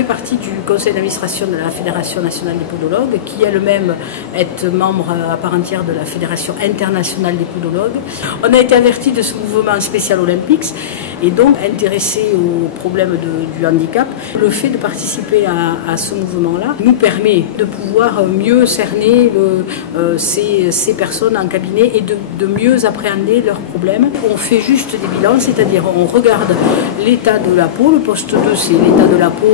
fait partie du conseil d'administration de la Fédération nationale des podologues, qui elle-même est membre à part entière de la Fédération internationale des podologues. On a été averti de ce mouvement spécial Olympics et donc intéressé au problème du handicap. Le fait de participer à ce mouvement-là nous permet de pouvoir mieux cerner ces personnes en cabinet et de mieux appréhender leurs problèmes. On fait juste des bilans, c'est-à-dire on regarde l'état de la peau. Le poste 2, c'est l'état de la peau,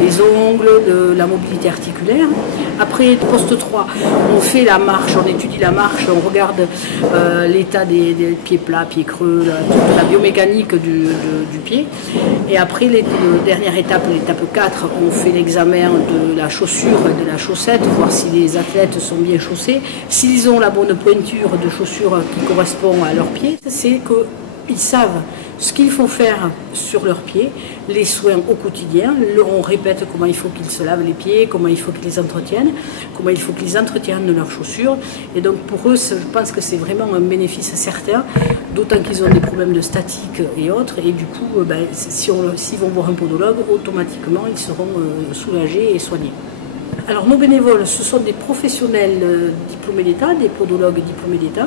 les ongles, de la mobilité articulaire. Après, poste 3, on fait la marche, on étudie la marche, on regarde l'état des pieds plats, pieds creux, la biomécanique du pied. Et après, dernière étape, l'étape 4, on fait l'examen de la chaussure et de la chaussette, voir si les athlètes sont bien chaussés. S'ils ont la bonne pointure de chaussure qui correspond à leurs pieds, c'est qu'ils savent ce qu'il faut faire sur leurs pieds, les soins au quotidien. On répète comment il faut qu'ils se lavent les pieds, comment il faut qu'ils les entretiennent, comment il faut qu'ils entretiennent leurs chaussures. Et donc pour eux, je pense que c'est vraiment un bénéfice certain, d'autant qu'ils ont des problèmes de statique et autres. Et du coup, s'ils vont voir un podologue, automatiquement, ils seront soulagés et soignés. Alors nos bénévoles, ce sont des professionnels diplômés d'État, des podologues diplômés d'État.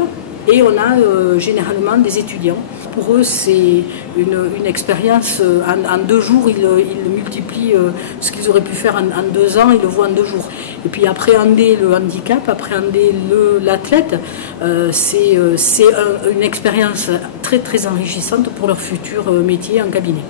Et on a généralement des étudiants. Pour eux, c'est une expérience. En 2 jours, ils multiplient ce qu'ils auraient pu faire en 2 ans, ils le voient en 2 jours. Et puis appréhender le handicap, appréhender l'athlète, c'est une expérience très très enrichissante pour leur futur métier en cabinet.